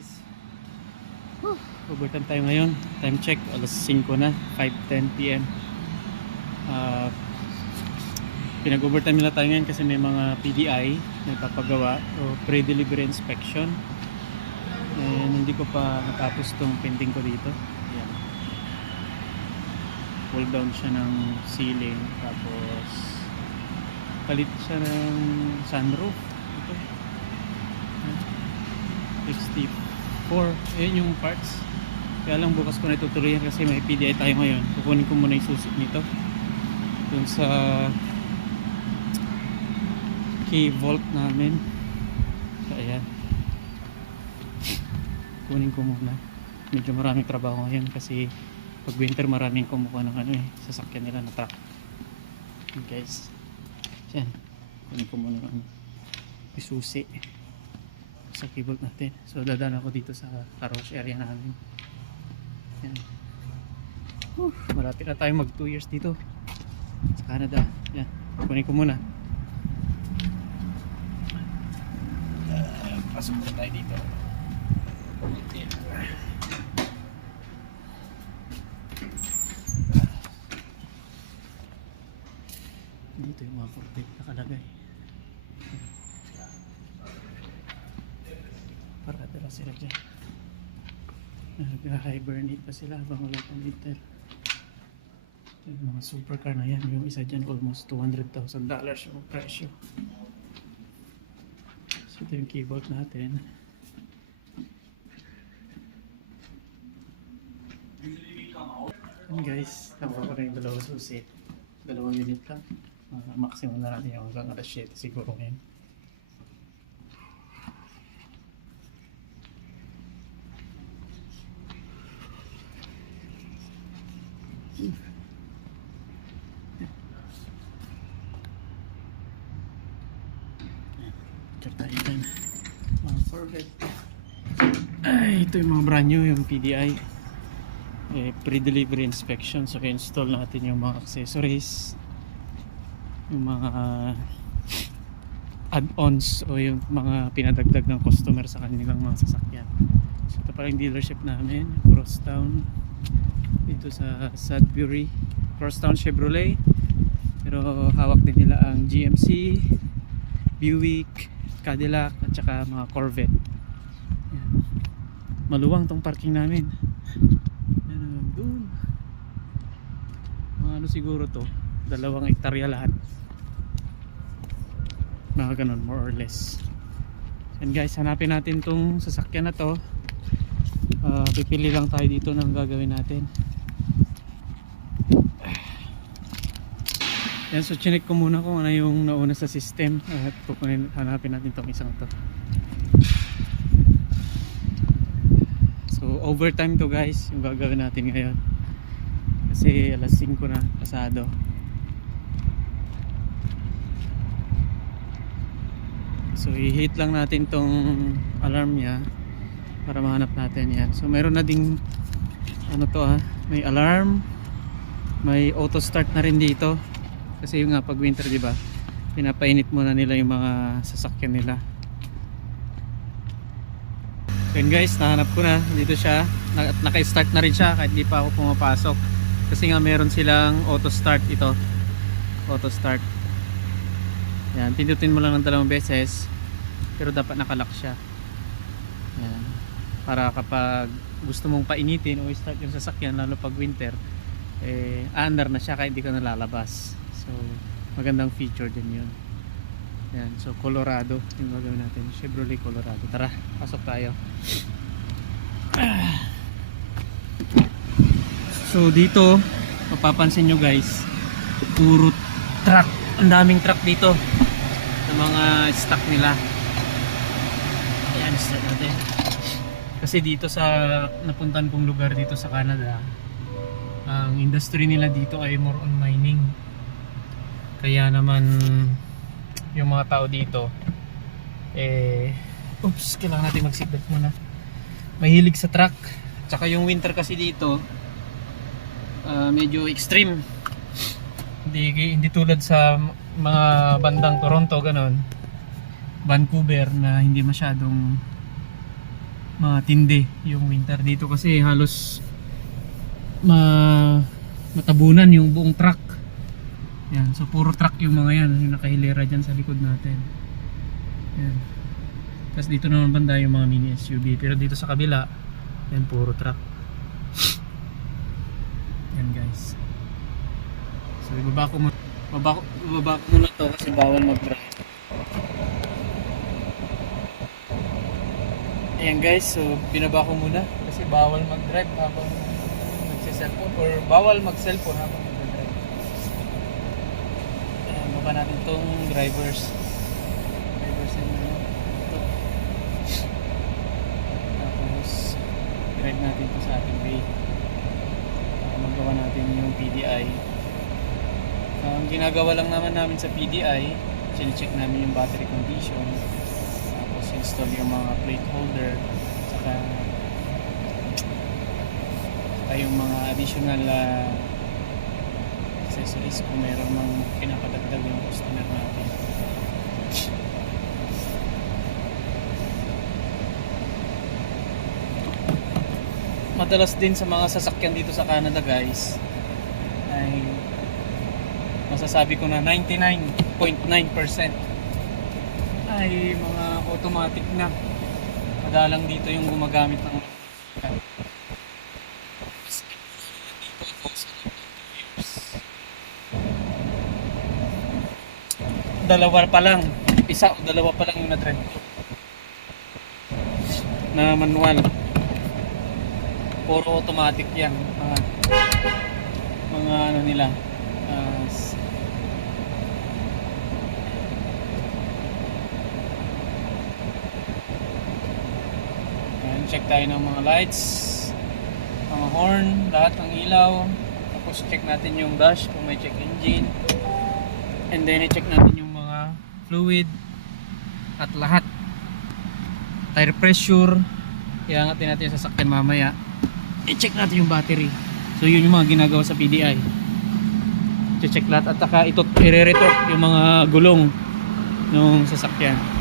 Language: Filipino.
guys. Overtime tayo ngayon. Time check, alas 5 na, 5.10 p.m. Ah, pinag-overtime nila tayo ngayon kasi may mga PDI na papagawa o pre-delivery inspection. And hindi ko pa natapos tong pending ko dito. Yan. Pull down siya ng ceiling tapos palit siya ng sunroof. Ito. 64. Ayan yung parts. Kaya lang bukas ko na itutuloy yan kasi may PDI tayo ngayon. Kukunin ko muna yung susi nito. Dun sa key vault namin. So, ayan. Kunin ko muna. Medyo maraming trabaho ngayon kasi pag winter maraming kumukuha ng ano eh. Sasakyan nila na truck. Guys. Yan. Kunin ko muna yung ano. Sa keyboard natin. So dadaan ako dito sa wash area namin. Yan. Whew, malapit na tayo mag 2 years dito sa Canada. Yan. Kunin ko muna. Ah, pasok na tayo dito. Dito yung mga corvette nakalagay. Dyan. Nag-hibernate pa sila habang wala pang winter. Yung mga supercar na yan, yung isa dyan almost $200,000 yung presyo. So ito yung keyboard natin. Yan guys, nakuha ko na yung dalawang susi. Dalawang unit lang. Uh, maximum na natin yung hanggang alas 7 siguro ngayon. Check tayo. Mga Corvette. Ay, ito yung mga brand new, yung PDI. Eh, pre-delivery inspection. So, install natin yung mga accessories. Yung mga add-ons o yung mga pinadagdag ng customer sa kanilang mga sasakyan. So, ito pala yung dealership namin. Crosstown. Dito sa Sudbury. Crosstown Chevrolet. Pero hawak din nila ang GMC, Buick, Cadillac at saka mga Corvette. Yan. Maluwang tong parking namin. Yan hanggang dun. Mga ano siguro to, dalawang hektarya lahat. Mga ganun, more or less. And guys, hanapin natin tong sasakyan na to. Ah, pipili lang tayo dito ng gagawin natin. Yan, so chinek ko muna kung ano yung nauna sa system at kukunin, hanapin natin tong isang to. So overtime to guys yung gagawin natin ngayon. Kasi alas 5 na pasado. So i-hit lang natin tong alarm niya para mahanap natin yan. So meron na ding ano to ah, may alarm, may auto start na rin dito. Kasi yung nga pag winter, di ba? Pinapainit muna nila yung mga sasakyan nila. Then guys, nahanap ko na. Dito siya. At naka-start na rin siya kahit di pa ako pumapasok. Kasi nga meron silang auto start ito. Auto start. Yan, pindutin mo lang ng dalawang beses. Pero dapat nakalock siya. Yan. Para kapag gusto mong painitin o start yung sasakyan lalo pag winter, eh, under na siya kahit hindi ka nalalabas. So, magandang feature din yun. Yan, so Colorado yung gagawin natin. Chevrolet Colorado. Tara, pasok tayo. So dito, mapapansin nyo guys, puro truck. Ang daming truck dito. Sa mga stock nila. Ayan, start natin. Kasi dito sa napuntan kong lugar dito sa Canada, industry nila dito ay more on mining. Kaya naman yung mga tao dito eh oops, kailangan natin mag-seatbelt muna. Mahilig sa truck. Tsaka yung winter kasi dito ah, medyo extreme. Hindi hindi tulad sa mga bandang Toronto ganon. Vancouver na hindi masyadong matindi yung winter dito kasi halos ma matabunan yung buong truck. Yan, so puro truck yung mga yan, yung nakahilera dyan sa likod natin. Yan. Tapos dito naman banda yung mga mini SUV, pero dito sa kabila, yan puro truck. Yan guys. So ibaba ko muna, ibaba ko, ibaba ko muna to kasi bawal mag-drive. Ayan guys, so binaba ko muna kasi bawal mag-drive habang nagsiselfone or bawal mag-cellphone habang nag-drive. Ayan, baba natin tong drivers. Drivers and ano, ito. Tapos, drive natin to sa ating bay. Para magawa natin yung PDI. Ang ginagawa lang naman namin sa PDI, check namin yung battery condition, tapos install yung mga plate holder, saka, saka yung mga additional ah, accessories kung meron mang pinapadagdag yung customer natin. Madalas din sa mga sasakyan dito sa Canada guys ay masasabi ko na 99.9% ay mga automatic na madalang dito yung gumagamit ng dalawa pa lang. Isa o dalawa pa lang yung na-trend. Na manual. Puro automatic yan. Mga, mga ano nila. Ayan, check tayo ng mga lights horn, lahat ng ilaw. Tapos check natin yung dash kung may check engine. And then i-check natin yung mga fluid at lahat. Tire pressure iangatin natin yung sasakyan mamaya. I-check natin yung battery. So yun yung mga ginagawa sa PDI i-check lahat. At saka ito i-retorque yung mga gulong ng sasakyan